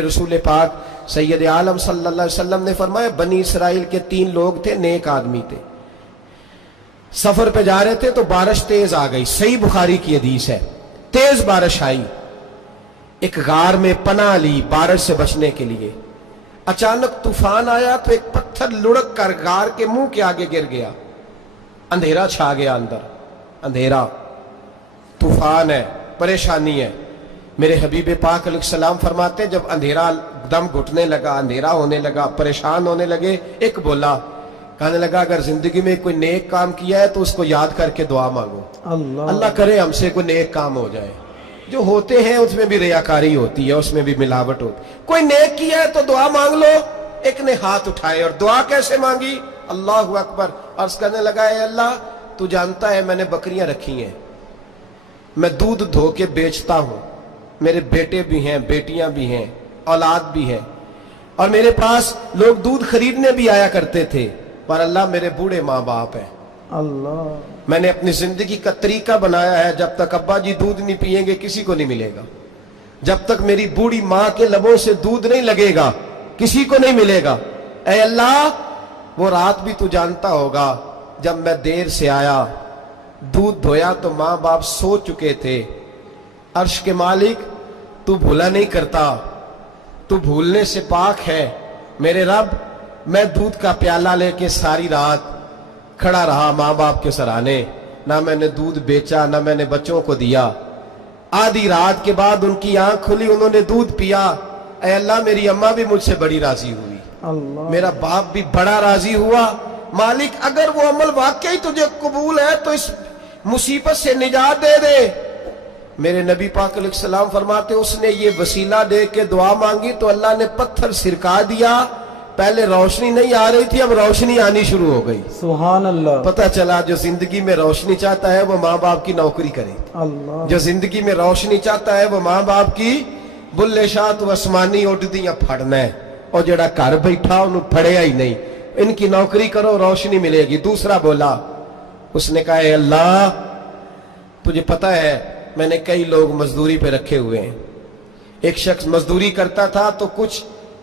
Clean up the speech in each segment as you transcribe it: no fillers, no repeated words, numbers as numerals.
रसूल पाक सैयद आलम सल्लल्लाहु अलैहि वसल्लम ने फरमाया, बनी इसराइल के 3 लोग थे, नेक आदमी थे। सफर पे जा रहे थे तो बारिश तेज आ गई। सही बुखारी की हदीस है। तेज बारिश आई, एक गार में पनाह ली बारिश से बचने के लिए। अचानक तूफान आया तो एक पत्थर लुढ़क कर गार के मुंह के आगे गिर गया। अंधेरा छा गया, अंदर अंधेरा, तूफान है, परेशानी है। मेरे हबीब पाक अलैहिस्सलाम फरमाते, जब अंधेरा दम घुटने लगा, अंधेरा होने लगा, परेशान होने लगे, एक बोला, कहने लगा, अगर जिंदगी में कोई नेक काम किया है तो उसको याद करके दुआ मांगो। अल्लाह करे हमसे कोई नेक काम हो जाए। जो होते हैं उसमें भी रियाकारी होती है, उसमें भी मिलावट होती। कोई नेक किया है तो दुआ मांग लो। एक ने हाथ उठाए और दुआ कैसे मांगी? अल्लाहु अकबर। अर्ज करने लगा, ए अल्लाह, तू जानता है मैंने बकरियां रखी हैं, मैं दूध धो के बेचता हूं, मेरे बेटे भी हैं, बेटियां भी हैं, औलाद भी है, और मेरे पास लोग दूध खरीदने भी आया करते थे, पर अल्लाह मेरे बूढ़े माँ बाप हैं। अल्लाह, मैंने अपनी जिंदगी का तरीका बनाया है, जब तक अब्बा जी दूध नहीं पिएंगे किसी को नहीं मिलेगा। जब तक मेरी बूढ़ी माँ के लबों से दूध नहीं लगेगा किसी को नहीं मिलेगा। ऐ अल्लाह, वो रात भी तू जानता होगा, जब मैं देर से आया, दूध धोया तो माँ बाप सो चुके थे। अर्श के मालिक, तू भूला नहीं करता, तू भूलने से पाक है। मेरे रब, मैं दूध का प्याला लेके सारी रात खड़ा रहा माँ बाप के सराहने, ना मैंने दूध बेचा, ना मैंने बच्चों को दिया। आधी रात के बाद उनकी आंख खुली, उन्होंने दूध पिया। ऐ अल्लाह, मेरी अम्मा भी मुझसे बड़ी राजी हुई, मेरा बाप भी बड़ा राजी हुआ। मालिक, अगर वो अमल वाकई तुझे कबूल है तो इस मुसीबत से निजात दे दे। मेरे नबी पाक अलैहिस्सलाम फरमाते, उसने ये वसीला दे के दुआ मांगी तो अल्लाह ने पत्थर सिरका दिया। पहले रोशनी नहीं आ रही थी, अब रोशनी आनी शुरू हो गई। सुभान अल्लाह। पता चला, जो जिंदगी में रोशनी चाहता है वो माँ बाप की नौकरी करे। अल्लाह। जो जिंदगी में रोशनी चाहता है वो माँ बाप की बुल्ले शाह तो आसमानी उड़दियां फड़ना है, और जड़ा घर बैठा उन्हें फड़िया ही नहीं। इनकी नौकरी करो, रोशनी मिलेगी। दूसरा बोला, उसने कहा, अल्लाह, तुझे पता है मैंने कई लोग मजदूरी पे रखे हुए हैं। एक शख्स मजदूरी करता था तो कुछ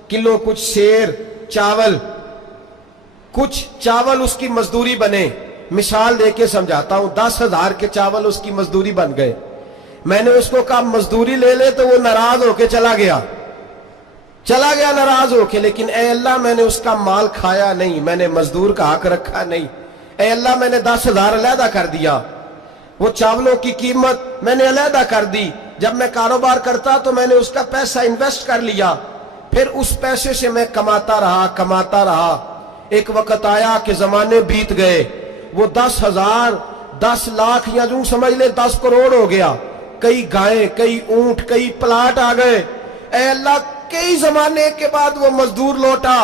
किलो, कुछ शेर चावल, कुछ चावल उसकी मजदूरी बने। मिसाल देके समझाता हूं, 10,000 के चावल उसकी मजदूरी बन गए। मैंने उसको कहा मजदूरी ले ले, तो वो नाराज होके चला गया नाराज होके। लेकिन ए अल्लाह, मैंने उसका माल खाया नहीं, मैंने मजदूर का हक रखा नहीं। ए अल्लाह, मैंने 10,000 अलहदा कर दिया, वो चावलों की कीमत मैंने अलहदा कर दी। जब मैं कारोबार करता तो मैंने उसका पैसा इन्वेस्ट कर लिया, फिर उस पैसे से मैं कमाता रहा। एक वक्त आया कि जमाने बीत गए, वो 10,000, 10 लाख या यूं समझ ले 10 करोड़ हो गया। कई गायें, कई ऊंट, कई प्लाट आ गए। ऐ अल्लाह, कई जमाने के बाद वो मजदूर लौटा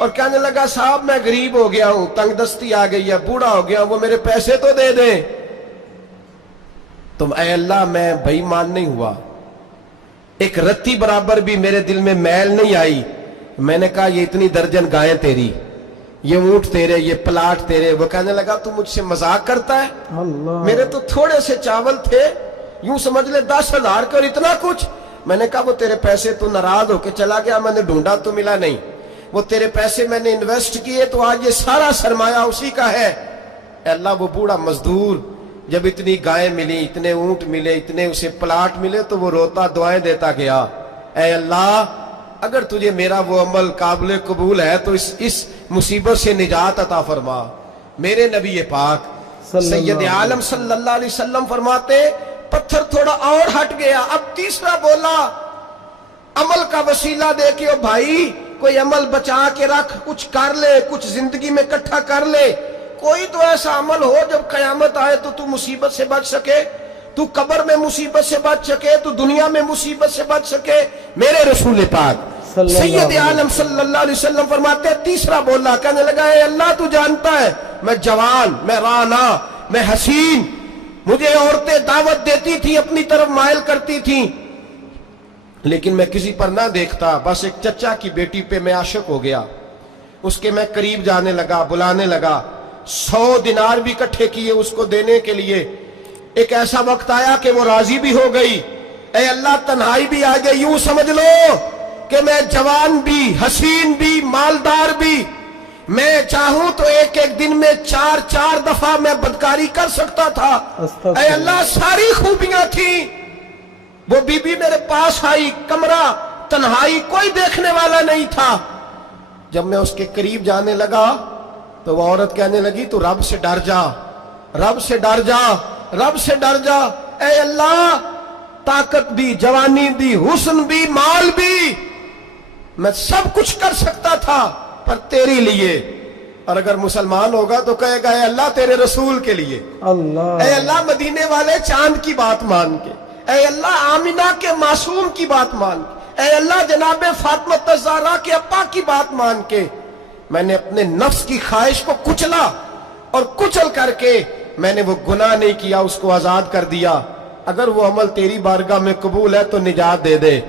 और कहने लगा, साहब मैं गरीब हो गया हूं, तंगदस्ती आ गई है, बूढ़ा हो गया, वो मेरे पैसे तो दे दे। तुम ऐ अल्लाह, मैं बेईमान नहीं हुआ, एक रत्ती बराबर भी मेरे दिल में मैल नहीं आई। मैंने कहा, ये इतनी दर्जन गायें तेरी, ये ऊंट तेरे, ये प्लाट तेरे। वो कहने लगा, तू मुझसे मजाक करता है? अल्लाह। मेरे तो थोड़े से चावल थे, यूं समझ ले 10,000 के, और इतना कुछ। मैंने कहा, वो तेरे पैसे, तू नाराज होके चला गया, मैंने ढूंढा तो मिला नहीं। वो तेरे पैसे मैंने इन्वेस्ट किए तो आज ये सारा सरमाया उसी का है। अल्लाह, वो बूढ़ा मजदूर जब इतनी गायें मिली, इतने ऊंट मिले, इतने उसे प्लाट मिले, तो वो रोता दुआएं देता गया, ऐ अल्लाह, अगर तुझे मेरा वो अमल काबिल कबूल है तो इस मुसीबत से निजात अता फरमा। मेरे नबी पाक सैयद आलम सल्लल्लाहु अलैहि वसल्लम फरमाते, पत्थर थोड़ा और हट गया। अब तीसरा बोला, अमल का वसीला दे के, ओ भाई, कोई अमल बचा के रख, कुछ कर ले, कुछ जिंदगी में इकट्ठा कर ले। कोई तो ऐसा अमल हो जब कयामत आए तो तू मुसीबत से बच सके, तू कब्र में मुसीबत से बच सके, तू दुनिया में मुसीबत से बच सके। मेरे रसूल पाक सैयद आलम सल्लल्लाहु अलैहि वसल्लम फरमाते, तीसरा बोला, कहने लगा, ए अल्लाह, तू जानता है मैं जवान, मैं राना, मैं हसीन, मुझे औरतें दावत देती थी, अपनी तरफ माइल करती थी, लेकिन मैं किसी पर ना देखता। बस एक चचा की बेटी पे मैं आशिक हो गया, उसके मैं करीब जाने लगा, बुलाने लगा। 100 दिनार भी इकट्ठे किए उसको देने के लिए। एक ऐसा वक्त आया कि वो राजी भी हो गई। ऐ अल्लाह, तन्हाई भी आ गई। यूं समझ लो کہ میں جوان بھی، حسین بھی، مالدار بھی، میں چاہوں تو ایک ایک دن میں 4 دفعہ میں بدکاری کر سکتا تھا۔ اے اللہ ساری خوبیاں تھیں۔ وہ بی بی میرے پاس آئی، کمرہ تنہائی، کوئی دیکھنے والا نہیں تھا۔ جب میں اس کے قریب جانے لگا تو وہ عورت کہنے لگی تو رب سے ڈر جا، رب سے ڈر جا، رب سے ڈر جا۔ اے اللہ طاقت بھی، جوانی بھی، حسن بھی، مال بھی، میں سب کچھ کر سکتا تھا پر تیری لیے۔ اور اگر مسلمان ہوگا تو کہے گا اے اللہ تیرے رسول کے لیے، اللہ، اے اللہ مدینے والے چاند کی بات مان کے، اے اللہ آمنہ کے معصوم کی بات مان کے، اے اللہ جناب فاطمہ الزہرا کے ابا کی بات مان کے میں نے اپنے نفس کی خواہش کو کچلا، اور کچل کر کے میں نے وہ گناہ نہیں کیا، اس کو آزاد کر دیا۔ اگر وہ عمل تیری بارگاہ میں قبول ہے تو نجات دے دے۔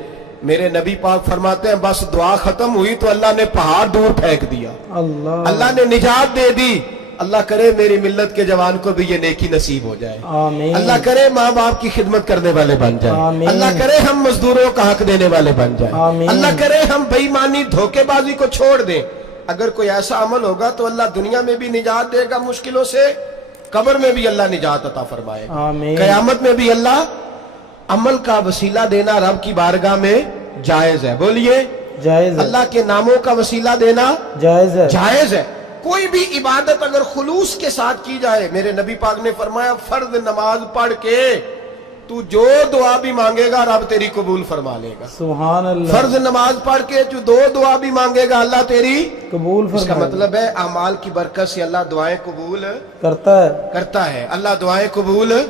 میرے نبی پاک فرماتے ہیں بس دعا ختم ہوئی تو اللہ نے پہاڑ دور پھینک دیا، اللہ نے نجات دے دی۔ اللہ کرے میری ملت کے جوان کو بھی یہ نیکی نصیب ہو جائے، آمین۔ اللہ کرے ماں باپ کی خدمت کرنے والے بن جائیں، آمین۔ اللہ کرے ہم مزدوروں کا حق دینے والے بن جائیں، آمین۔ اللہ کرے ہم بے ایمانی دھوکے بازی کو چھوڑ دیں۔ اگر کوئی ایسا عمل ہوگا تو اللہ دنیا میں بھی نجات دے گا مشکلوں سے، قبر میں بھی اللہ نجات عطا فرمائے گا، آمین۔ قیامت میں بھی اللہ عمل کا وسیلہ دینا رب کی بارگاہ میں جائز ہے۔ بولیے جائز ہے، اللہ کے ناموں کا وسیلہ دینا جائز ہے، جائز ہے۔ کوئی بھی عبادت اگر خلوص کے ساتھ کی جائے، میرے نبی پاک نے فرمایا فرض نماز پڑھ کے تو جو دعا بھی مانگے گا رب تیری قبول فرما لے گا۔ سبحان اللہ، فرض نماز پڑھ کے جو 2 دعا بھی مانگے گا اللہ تیری قبول اس کا فرمائے، مطلب ہے اعمال کی برکت سے اللہ دعائیں قبول کرتا ہے، اللہ دعائیں قبول ہے،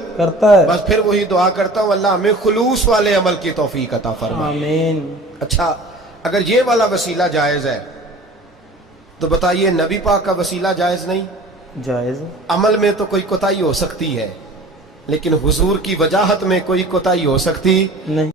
بس پھر وہی دعا کرتا ہوں اللہ ہمیں خلوص والے عمل کی توفیق عطا فرمائے۔ آمین۔ اچھا اگر یہ والا وسیلہ جائز ہے تو بتائیے نبی پاک کا وسیلہ جائز نہیں؟ جائز ہے، عمل میں تو کوئی کوتاہی ہو سکتی ہے لیکن حضور کی وجاہت میں کوئی کوتاہی ہو سکتی نہیں۔